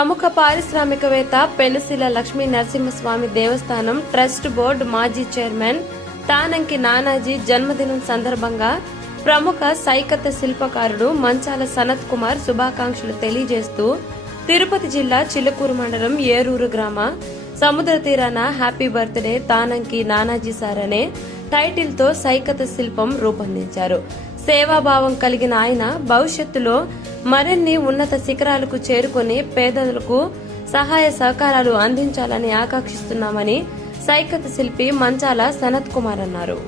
ప్రముఖ పారిశ్రామికవేత్త పెనుసిల లక్ష్మీ నరసింహస్వామి దేవస్థానం trust board మాజీ చైర్మన్ తానంకి నానాజీ జన్మదినం సందర్భంగా ప్రముఖ సైకత శిల్పకారుడు మంచాల సనత్ కుమార్ శుభాకాంక్షలు తెలియజేస్తూ తిరుపతి జిల్లా చిలుకూరు మండలం ఏరూరు గ్రామ సముద్ర తీరాన హ్యాపీ బర్త్డే తానంకి నానాజీ సార్ అనే టైటిల్ తో సైకత శిల్పం రూపొందించారు. సేవాభావం కలిగిన ఆయన భవిష్యత్తులో మరిన్ని ఉన్నత శిఖరాలకు చేరుకుని పేదలకు సహాయ సహకారాలు అందించాలని ఆకాంక్షిస్తున్నామని సైకత శిల్పి మంచాల సనత్ కుమార్ అన్నారు.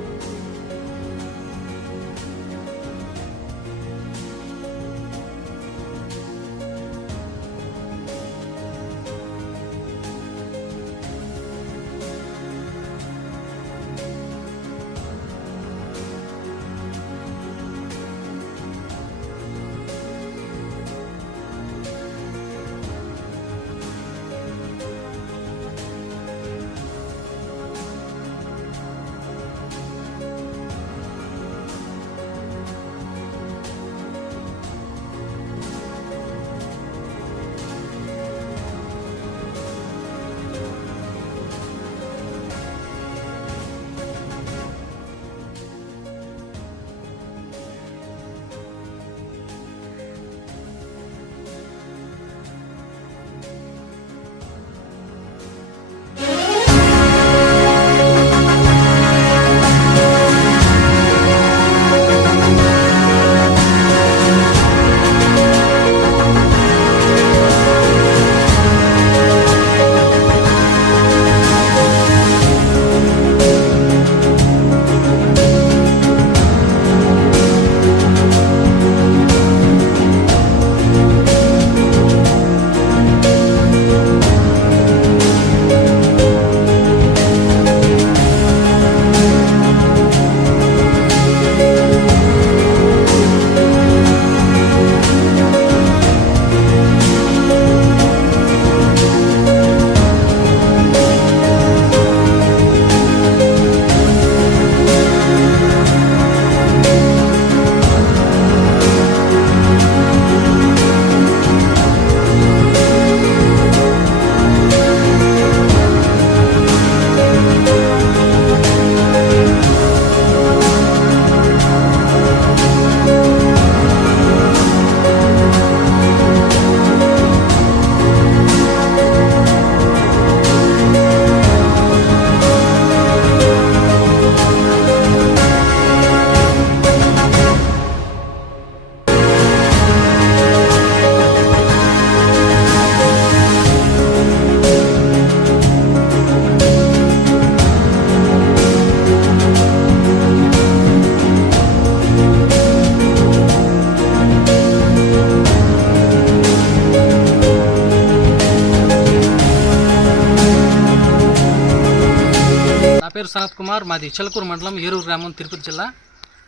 పేరు సనత్ కుమార్, మాది చిలుకూరు మండలం ఏరూరు గ్రామం తిరుపతి జిల్లా.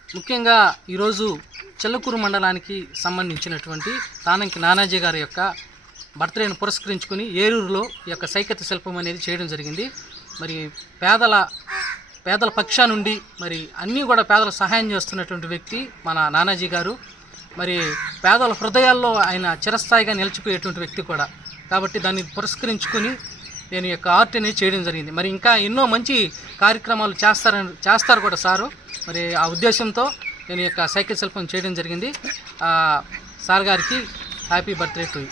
ముఖ్యంగా ఈరోజు చిలుకూరు మండలానికి సంబంధించినటువంటి తానంకి నానాజీ గారి యొక్క బర్త్డేను పురస్కరించుకుని ఏరూరులో ఈ యొక్క సైకత శిల్పం అనేది చేయడం జరిగింది. మరి పేదల పక్షా నుండి మరి అన్నీ కూడా పేదలకు సహాయం చేస్తున్నటువంటి వ్యక్తి మన నానాజీ గారు. మరి పేదల హృదయాల్లో ఆయన చిరస్థాయిగా నిలిచిపోయేటువంటి వ్యక్తి కూడా. కాబట్టి దాన్ని పురస్కరించుకొని నేను యొక్క ఆర్ట్ అనేది చేయడం జరిగింది. మరి ఇంకా ఎన్నో మంచి కార్యక్రమాలు చేస్తారు కూడా సారు. మరి ఆ ఉద్దేశంతో నేను యొక్క సైకిల్ శిల్పం చేయడం జరిగింది. సార్ గారికి హ్యాపీ బర్త్డే టు యూ.